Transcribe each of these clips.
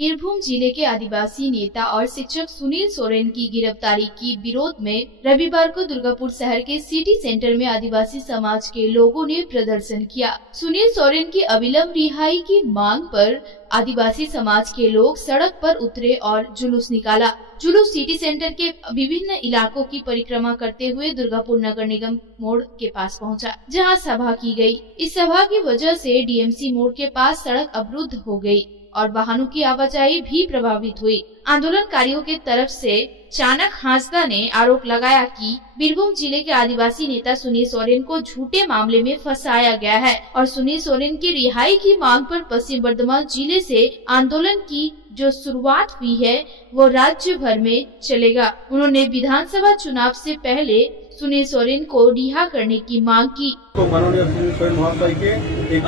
बीरभूम जिले के आदिवासी नेता और शिक्षक सुनील सोरेन की गिरफ्तारी की विरोध में रविवार को दुर्गापुर शहर के सिटी सेंटर में आदिवासी समाज के लोगों ने प्रदर्शन किया। सुनील सोरेन की अविलंब रिहाई की मांग पर आदिवासी समाज के लोग सड़क पर उतरे और जुलूस निकाला। जुलूस सिटी सेंटर के विभिन्न इलाकों की परिक्रमा करते हुए दुर्गापुर नगर निगम मोड़ के पास पहुंचा, जहां सभा की गई। इस सभा की वजह से डीएमसी मोड़ के पास सड़क अवरुद्ध हो गई और वाहनों की आवाजाही भी प्रभावित हुई। आंदोलनकारियों के तरफ से चाणक हांसदा ने आरोप लगाया कि बीरभूम जिले के आदिवासी नेता सुनील सोरेन को झूठे मामले में फंसाया गया है और सुनील सोरेन की रिहाई की मांग पर पश्चिम बर्धमान जिले से आंदोलन की जो शुरुआत हुई है वो राज्य भर में चलेगा। उन्होंने विधानसभा चुनाव से पहले सुनील सोरेन को रिहा करने की मांग की। तो माननीय सुनील सोरेन महाशय के एक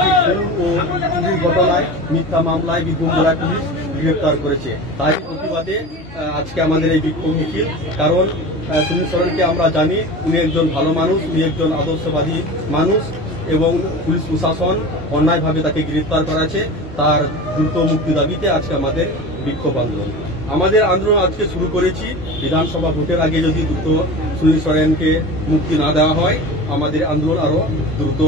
ঘটনায় মিথ্যা মামলায় বীরভূম জেলা পুলিশ গ্রেফতার করেছে। তাই প্রতিবাদে আজকে আমাদের এই বিক্ষোভ মিছিল। কারণ সুনীল সোরেনকে আমরা জানি উনি একজন ভালো মানুষ, উনি একজন আদর্শবাদী মানুষ এবং পুলিশ প্রশাসন অন্যায়ভাবে তাকে গ্রেফতার করেছে। তার দ্রুত মুক্তি দাবিতে আজকে আমাদের বিক্ষোভ আন্দোলন। আমাদের আন্দোলন আজকে শুরু করেছি বিধানসভা ভোটের আগে যদি দ্রুত সুনীল সোরেনকে মুক্তি না দেওয়া হয় আমাদের আন্দোলন আরো দ্রুত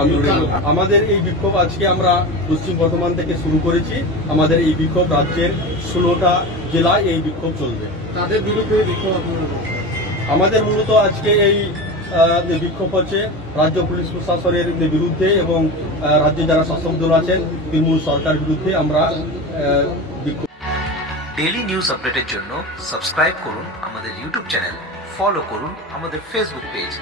আন্দোলন। আমাদের এই বিক্ষোভ আজকে আমরা পশ্চিম বর্ধমান থেকে শুরু করেছি। আমাদের এই বিক্ষোভ রাজ্যের 16টা জেলায় এই বিক্ষোভ চলবে। তাদের বিরুদ্ধে বিক্ষোভ আমাদের মূলত আজকে এই বিক্ষোভ হচ্ছে রাজ্য পুলিশ প্রশাসনের বিরুদ্ধে এবং রাজ্যে যারা শাসক দল আছেন তৃণমূল সরকার বিরুদ্ধে আমরা বিক্ষোভ। ডেইলি নিউজ আপডেটের জন্য সাবস্ক্রাইব করুন আমাদের ইউটিউব চ্যানেল, ফলো করুন আমাদের ফেসবুক পেজ।